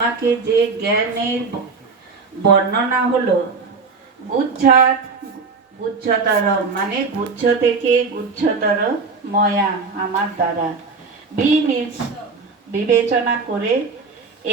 আমাকে যে জ্ঞানের বর্ণনা হলো, গুচ্ছাত, গুচ্ছতর মানে গুচ্ছ থেকে গুচ্ছতর ময়া আমার দ্বারা। বিমিশ্র বিবেচনা করে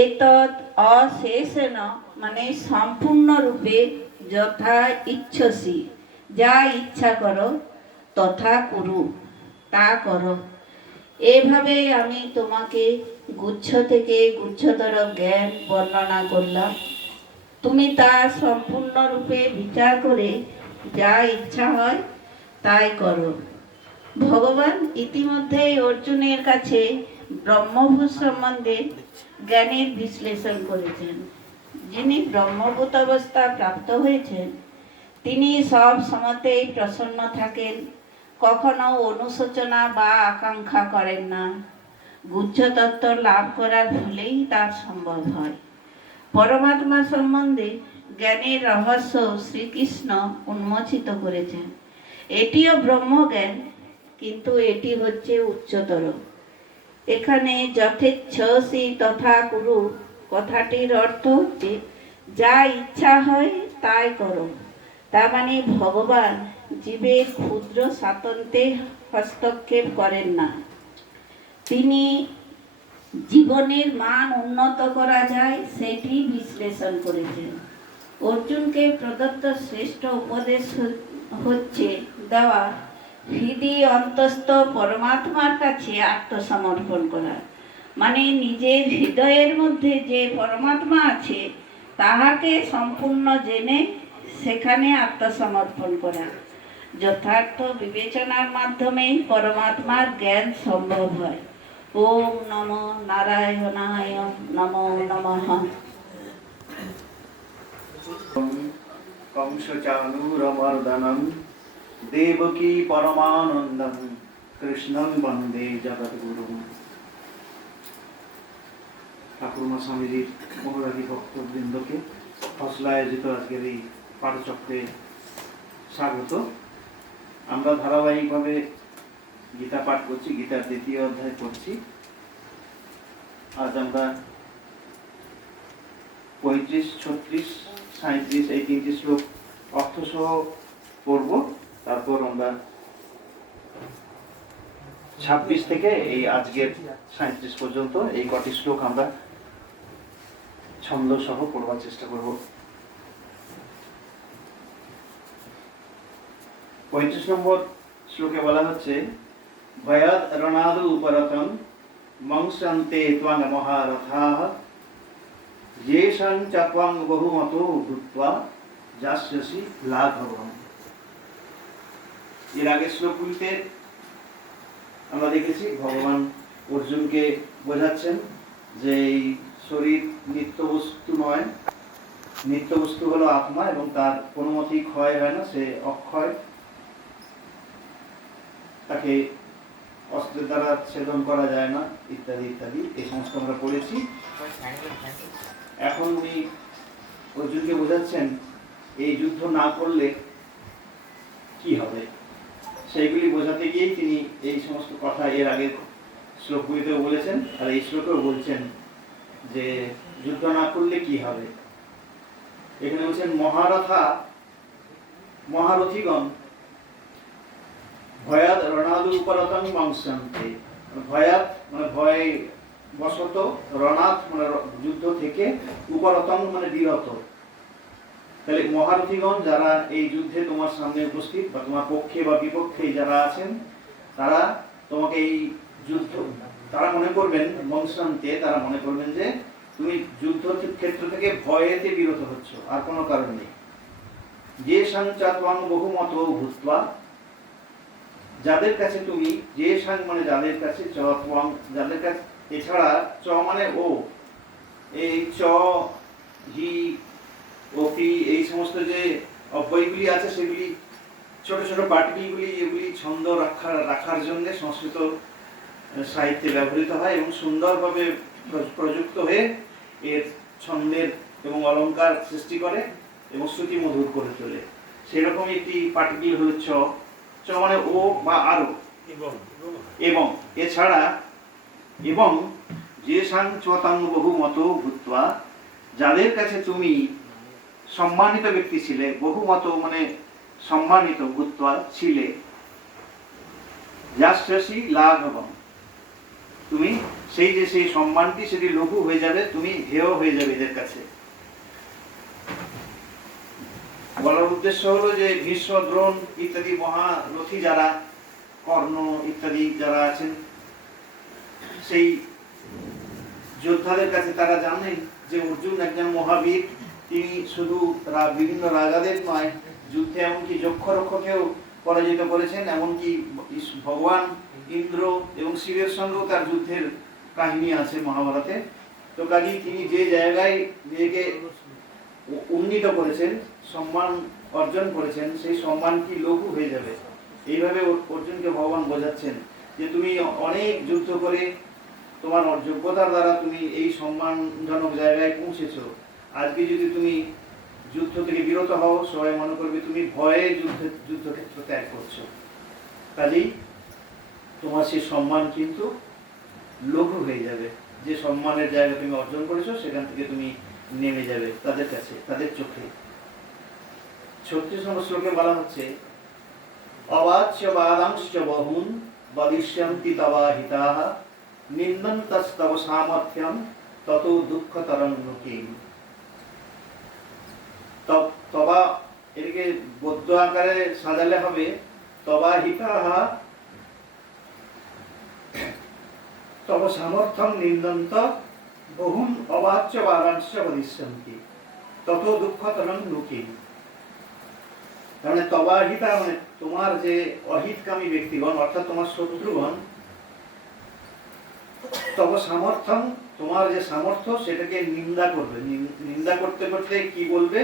এতৎ অশেষেন মানে সম্পূর্ণরূপে যথা ইচ্ছসি, যা ইচ্ছা করো, তথা করু, তা করো। এভাবে আমি তোমাকে গুচ্ছ থেকে গুচ্ছতর জ্ঞান বর্ণনা করলাম। তুমি তা সম্পূর্ণরূপে বিচার করে যা ইচ্ছা হয় তাই করো। ভগবান ইতিমধ্যেই অর্জুনের কাছে ব্রহ্মভূত সম্বন্ধে জ্ঞানের বিশ্লেষণ করেছেন। যিনি ব্রহ্মভূত অবস্থা প্রাপ্ত হয়েছেন, তিনি সব সময়তেই প্রসন্ন থাকেন, কখনো অনুশোচনা বা আকাঙ্ক্ষা করেন না। গুচ্ছ তত্ত্ব লাভ করার ফলেই তার সম্ভব হয়। পরমাত্মা সম্বন্ধে জ্ঞানের রহস্য শ্রীকৃষ্ণ উন্মোচিত করেছেন। এটিও ব্রহ্মজ্ঞান, কিন্তু এটি হচ্ছে উচ্চতর। এখানে যথেচ্ছ যথেচ্ছসি তথা কুরু কথাটির অর্থ হচ্ছে যা ইচ্ছা হয় তাই করো। তার মানে ভগবান জীবের ক্ষুদ্র স্বাতন্ত্র্যে হস্তক্ষেপ করেন না। তিনি জীবনের মান উন্নত করা যায়, সেটি বিশ্লেষণ করেছেন। অর্জুনকে প্রদত্ত শ্রেষ্ঠ উপদেশ হচ্ছে দেওয়া, হৃদি অন্তস্থ পরমাত্মার কাছে আত্মসমর্পণ করা। মানে নিজের হৃদয়ের মধ্যে যে পরমাত্মা আছে, তাহাকে সম্পূর্ণ জেনে সেখানে আত্মসমর্পণ করা। যথার্থ বিবেচনার মাধ্যমেই পরমাত্মার জ্ঞান সম্ভব হয়। ওম নম নারায়ণায় নম নম। কংসচানুরমর্দনম দেবকী পরমানন্দম কৃষ্ণং বন্দে জগদ্গুরু ঠাকুরমা স্বামীজির অনুরাগী ভক্তবৃন্দকে ফসলা আয়োজিত আজকের এই পাঠচক্রে স্বাগত। আমরা ধারাবাহিকভাবে গীতা পাঠ করছি, গীতার দ্বিতীয় অধ্যায় করছি আজ আমরা পঁয়ত্রিশ, ছত্রিশ সাঁত্রিশ এই তিনটি শ্লোক অর্থসহ পড়ব। তারপর আমরা ছাব্বিশ থেকে এই আজকের সাঁত্রিশ পর্যন্ত এই কটি শ্লোক আমরা ছন্দ সহ পড়বার চেষ্টা করব। পঁয়ত্রিশ নম্বর শ্লোকে বলা হচ্ছে ভয়দ রণাদুপরতং মংসন্তে ত্বং মহারথাহ যেষং চ বহুমতো ভূত্বা যাস্যসি লাঘবম এর আগের শ্লোকগুলিতে আমরা দেখেছি, ভগবান অর্জুনকে বোঝাচ্ছেন যে এই শরীর নিত্য বস্তু নয়। নিত্য বস্তু হলো আত্মা এবং তার কোনো মতেই ক্ষয় হয় না, সে অক্ষয়। তাকে অস্ত্রের দ্বারা ছেদন করা যায় না, ইত্যাদি ইত্যাদি। এই সমস্ত আমরা পড়েছি। এখন উনি অর্জুনকে বোঝাচ্ছেন, এই যুদ্ধ না করলে কি হবে? সেইগুলি বোঝাতে গিয়েই তিনি এই সমস্ত কথা এর আগে শ্লোকগুলিতেও বলেছেন, আর এই শ্লোকেও বলছেন যে যুদ্ধ না করলে কি হবে? এখানে বলছেন, মহারথা, মহারথীগণ ভয়াত রণাদু উপরতং মাংসান্তে ভয়াত মানে ভয় বশত রণাত মানে যুদ্ধ থেকে উপরতম মানে বিরত। তাহলে মহারথীগণ যারা এই যুদ্ধে তোমার সামনে উপস্থিত বা তোমার পক্ষে বা বিপক্ষে যারা আছেন, তারা তোমাকে এই যুদ্ধ, তারা মনে করবেন বংশান্তে তারা মনে করবেন যে তুমি যুদ্ধ ক্ষেত্র থেকে ভয়েতে বিরত হচ্ছ, আর কোনো কারণ নেই। যে সঞ্চাত্বাং বহুমত ভূতবা যাদের কাছে তুমি যে সাং মানে যাদের কাছে চত্বাং যাদের কাছে, এছাড়া চ মানে ও। এই চ, হি ওপি এই সমস্ত যে অব্যয়গুলি আছে সেগুলি, ছোট ছোট পার্টিকেলগুলি, এগুলি ছন্দ রাখার রাখার জন্য সংস্কৃত সাহিত্যে ব্যবহৃত হয় এবং সুন্দরভাবে প্রযুক্ত হয়ে এর ছন্দের এবং অলঙ্কার সৃষ্টি করে এবং শ্রুতি মধুর করে তোলে। সেরকমই একটি পার্টিকেল হলো চ চ। মানে ও বা আরও। এবং। এছাড়া এবং যে সাংচতাং বহুমত ভূত্বা যাদের কাছে তুমি সম্মানিত ব্যক্তি ছিলে বহুমত মানে সম্মানিত ভূত্বা ছিলে। যাশ্রসী লাঘবম। তুমি সেই যে সেই সম্মানটি সেটি লঘু হয়ে যাবে তুমি হেয় হয়ে যাবে এদের কাছে। বলার উদ্দেশ্য হলো যে ভীষ্ম, দ্রোণ ইত্যাদি মহারথী যারা, কর্ণ ইত্যাদি যারা আছেন, সেই যোদ্ধাদের কাছে তারা জানেন যে অর্জুন একজন মহাবীর। তিনি শুধু বিভিন্ন রাজাদের নয়, যুদ্ধে এমনকি যক্ষরক্ষকেও পরাজিত করেছেন, এমনকি ভগবান ইন্দ্র এবং শিবের সঙ্গেও তার যুদ্ধের কাহিনী আছে মহাভারতে। তো কাজী তিনি যে জায়গায় নিজেকে উন্নীত করেছেন সম্মান অর্জন করেছেন, সেই সম্মান কি লঘু হয়ে যাবে? এইভাবে অর- অর্জুনকে ভগবান বোঝাচ্ছেন যে তুমি অনেক যুদ্ধ করে তোমার যোগ্যতার দ্বারা তুমি এই সম্মানজনক জায়গায় পৌঁছেছো। আজকে যদি তুমি যুদ্ধ থেকে বিরত হও, সবাই মনে করবে তুমি ভয়ে যুদ্ধ, যুদ্ধক্ষেত্র ত্যাগ করছ। কাজেই তোমার সেই সম্মান কিন্তু লঘু হয়ে যাবে। যে সম্মানের জায়গা তুমি অর্জন করেছ, সেখান থেকে তুমি নেমে যাবে তাদের কাছে, তাদের চোখে। ছত্রিশ নম্বর শ্লোকে বলা হচ্ছে, অবাচ্য বাদাংশ বহুন বদিষ্যন্তি তবা হিতাহ নিন্দন্তস্তব সামর্থ্যম তত দুঃখতরং লোকে তব- এটাকে বদ্ধ আকারে সাজালে হবে, তবা তব সামর্থ্যম নিন্দন্ত বহুন অবাচ্য তত মানে তবাহিতা মানে তোমার যে অহিতকামী ব্যক্তিগণ, অর্থাৎ তোমার শত্রুগণ তব সামর্থ্যম তোমার যে সামর্থ্য, সেটাকে নিন্দা করবে। নিন্দা করতে করতে কি বলবে?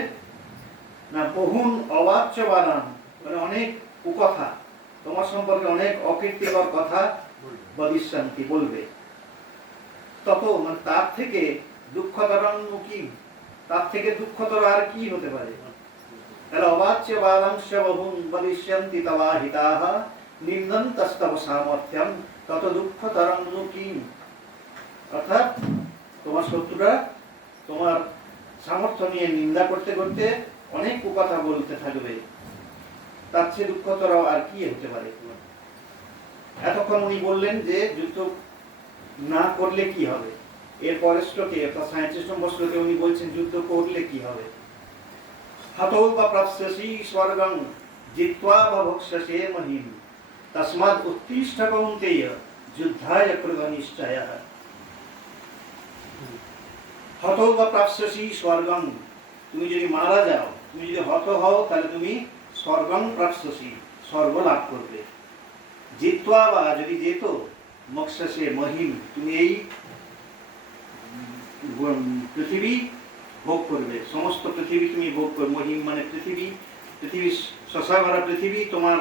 না, বহুন অবাচ্য বানান মানে অনেক কুকথা, তোমার সম্পর্কে অনেক অকীর্তিকর কথা বদিশান্তি বলবে। তত মানে তার থেকে দুঃখতরং কি? তার থেকে দুঃখতর আর কি হতে পারে? তাহলে তত অর্থাৎ তোমার শত্রুরা তোমার সামর্থ্য নিয়ে নিন্দা করতে করতে অনেক কুকথা বলতে থাকবে। তার চেয়ে দুঃখতর আর কি হতে পারে এতক্ষণ উনি বললেন যে যুদ্ধ না করলে কি হবে? এর পরের শ্লোকে, অর্থাৎ সাঁত্রিশ নম্বর শ্লোকে উনি বলছেন, যুদ্ধ করলে কি হবে? হতৌপপ্রাপ্স্যসি স্বর্গং জিত্বা ভক্ষসে মহিম তস্মাদ উত্তিষ্ঠ কৌন্তেয় যুদ্ধায় কৃত নিশ্চয় হতৌপপ্রাপ্স্যসি স্বর্গং তুমি যদি মারা যাও তুমি যদি হত হও তাহলে তুমি স্বর্গং প্রাপ্স্যসি স্বর্গ লাভ করবে জিত্বা বা যদি যেত মক্ষসে মহিম তুমি এই উম, পৃথিবী ভোগ করবে। সমস্ত পৃথিবী তুমি ভোগ করবে মহিম মানে পৃথিবী পৃথিবী শশা ভরা পৃথিবী তোমার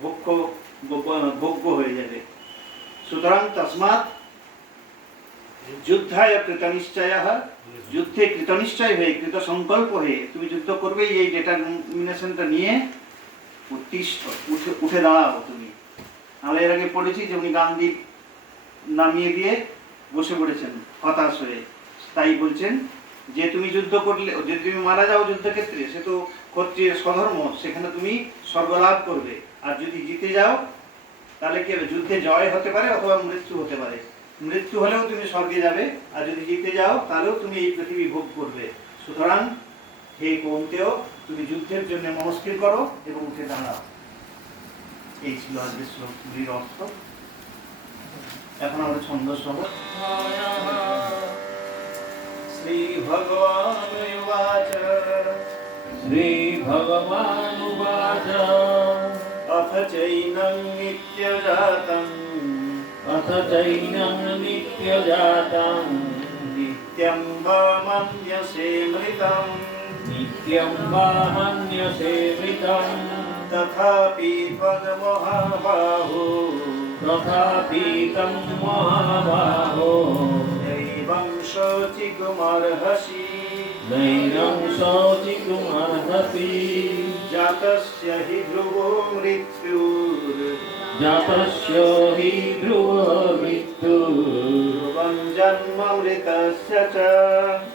ভোগ্য, ভোগ্য- হয়ে যাবে। সুতরাং তসমাৎ যুদ্ধায় কৃতনিশ্চয়, যুদ্ধে কৃতনিশ্চয় হয়ে কৃত সংকল্প হয়ে তুমি যুদ্ধ করবে, এই ডিটারমিনেশনটা নিয়ে উত্তিষ্ঠ উঠে উঠে দাঁড়াও তুমি। আমরা এর আগে পড়েছি যে উনি গান্ধী নামিয়ে দিয়ে বসে পড়েছেন, হতাশ হয়ে। তাই বলছেন যে তুমি যুদ্ধ করলে যদি তুমি মারা যাও যুদ্ধক্ষেত্রে, সে তো ক্ষত্রিয় স্বধর্ম, সেখানে তুমি স্বর্গলাভ করবে। আর যদি জিতে যাও, তাহলে কি হবে? যুদ্ধে জয় হতে পারে অথবা মৃত্যু হতে পারে। মৃত্যু হলেও তুমি স্বর্গে যাবে, আর যদি জিতে যাও, তাহলেও তুমি এই পৃথিবী ভোগ করবে। সুতরাং হে কৌন্তেও তুমি যুদ্ধের জন্য মনস্থির করো এবং উঠে দাঁড়াও। এই ছিল আজকের শ্লোকগুলির অর্থ। এখন আমরা ছন্দ সহ श्रीभगवानुवाच। श्रीभगवानुवाच। अथ चैनं नित्यजातम् अथ चैनं नित्यजातम् नित्यं वा मन्यसे मृतम्। नित्यं वा मन्यसे मृतम्। तथापि त्वन्महाबाहो। तथापि तं महाबाहो নৈবং শোচি কুমার হসি নৈনং শোচি কুমার হসি জাতস্য হি ধ্রুব মৃত্যুর জাতস্য হি ধ্রুব মৃত্যু ধ্রুবং জন্ম মৃতস্য চ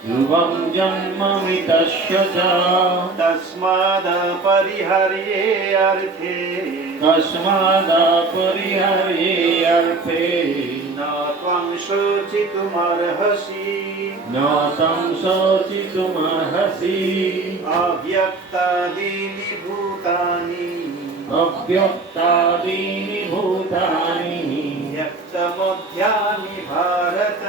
ধ্রুবং জন্ম মৃতস্য চ তস্মাদপরিহার্যে অর্থে তস্মাদপরিহার্যে অর্থে সংশোচি তোমার হাসি। না সংশোচি তোমার হাসি। অব্যক্তাদীনি ভূতানি। অব্যক্তাদীনি ভূতানি। ব্যক্তমধ্যানি ভারত।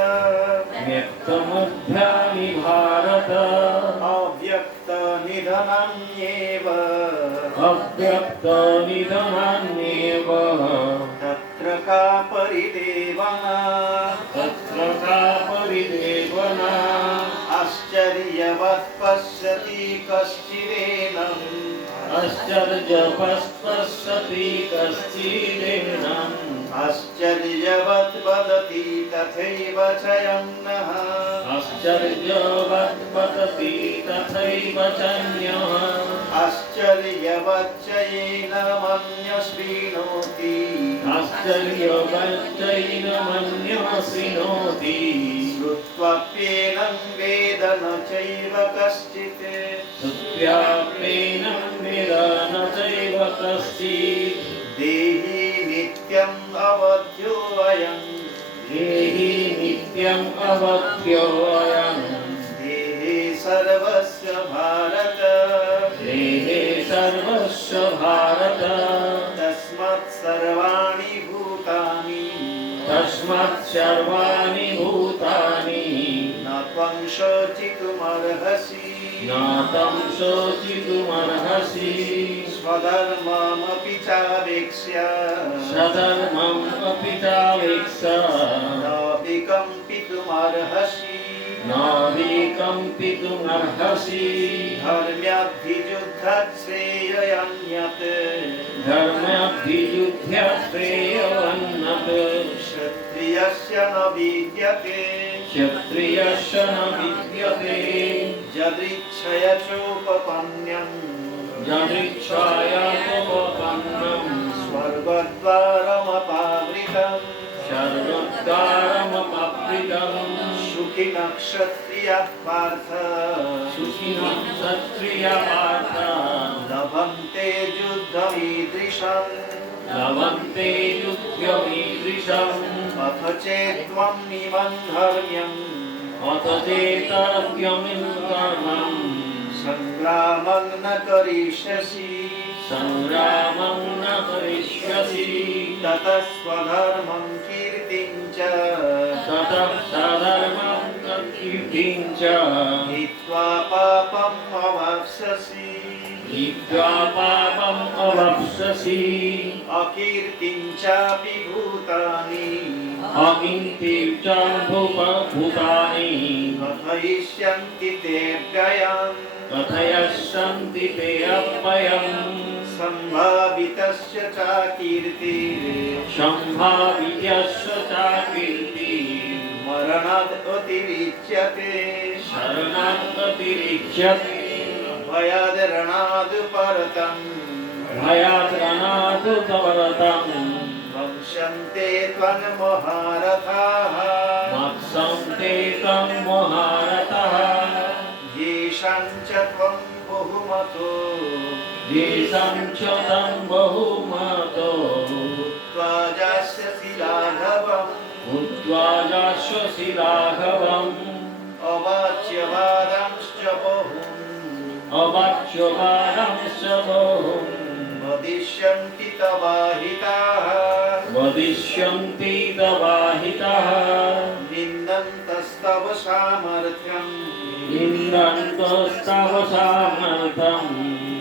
ব্যক্তমধ্যানি ভারত। অব্যক্ত নিধনান্যেব। অব্যক্ত आश्चर्यवत् पश्यति कश्चिदेनम् आश्चर्यपस्पशति कश्चिदेनम् आश्चर्यवत् वदति तथैव चयं नः। आश्चर्यवत् वदति तथैव चन्यः। आश्चर्यवच्चयेनमन्यशृणोति आश्चर्यवच्चैनमन्यः शृणोति श्रुत्वाप्येनं वेद न चैव कश्चित्। श्रुत्याप्येनं वेद न चैव कश्चित्। देहि नित्यम् अवध्योऽयम् देहि नित्यम् अवध्योऽयम् देहे सर्वस्य भारत। देहे सर्वस्य भारत। तस्मात् भूतानि तस्मात् सर्वाणि भूतानि न त्वं शोचितुमर्हसि न तं शोचितुमर्हसि स्वधर्ममपि चावेक्ष्य सधर्मम् अपि चावेक्ष न विकम्पितुमर्हसि न विकम्पितुमर्हसि धर्म्याद्धियुद्धात् श्रेययन्यत् धर्मभियुध्य श्रेयवन्नत् क्षत्रियस्य न विद्यते क्षत्रियस्य न विद्यते यदृच्छय चोपपन्यम् जनिच्छायापपन्नम् स्वर्गद्वारमपावृतम् सर्वद्वारमपवृतम् सुखिनः क्षत्रियः पार्थ सुखिनं क्षत्रियपार्थ लभन्ते युद्धमीदृशम् लभन्ते युध्यमीदृशम् अथ चेत्त्वम् इमम् धर्म्यम् अथ चेतव्यमिं कर्मम् सङ्ग्रामं न करिष्यसि। सङ्ग्रामं न करिष्यसि। ततः स्वधर्मं कीर्तिं च। ततः सधर्मं कीर्तिं च। हित्वा पापम् अवाप्स्यसि हित्वा पापम् अवाप्स्यसि अकीर्तिं चापि भूतानि अकिन्तिं च भूतानि कथयिष्यन्ति ते व्ययान् कथयस्सन्ति ते अव्ययम् सम्भावितस्य चाकीर्तिः सम्भाव्यस्य च कीर्तिः मरणात् अतिरिच्यते शरणात् भयादरणाद् परतम् भयात्रणादु तवरतम् वंशन्ते त्वन्महारथाः मत्सन्ते तं महारतः येषां च त्वं बहुमतो येषां च तं बहुमतो त्वाजास्यसि लाघवम् भूत्वा जाश्वसि राघवम् अवाच्यवादंश्च बहुम् वदिष्यन्ति तवाहिताः वदिष्यन्ति तवाहितः निन्दन्तस्तव सामर्थ्यम् इन्द्रन्तस्तव सामर्थम्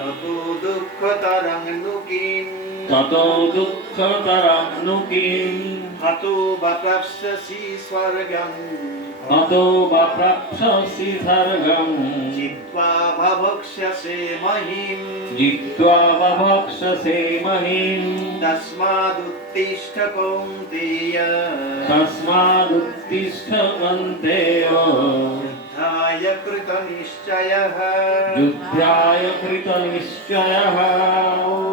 ततो दुःखतरं नु किम् ततो दुःखतरं नु किम् हतो वप्रप्स्यसि स्वर्गम् अतो वा प्राप्स्यसि सर्गम् जित्वा भवक्ष्यसे महीम् जित्वा वभक्षसे महीम् तस्मादुत्तिष्ठ कौन्तेय तस्मादुत्तिष्ठ कन्तेय युद्धाय कृतनिश्चयः युद्धाय कृतनिश्चयः ॐ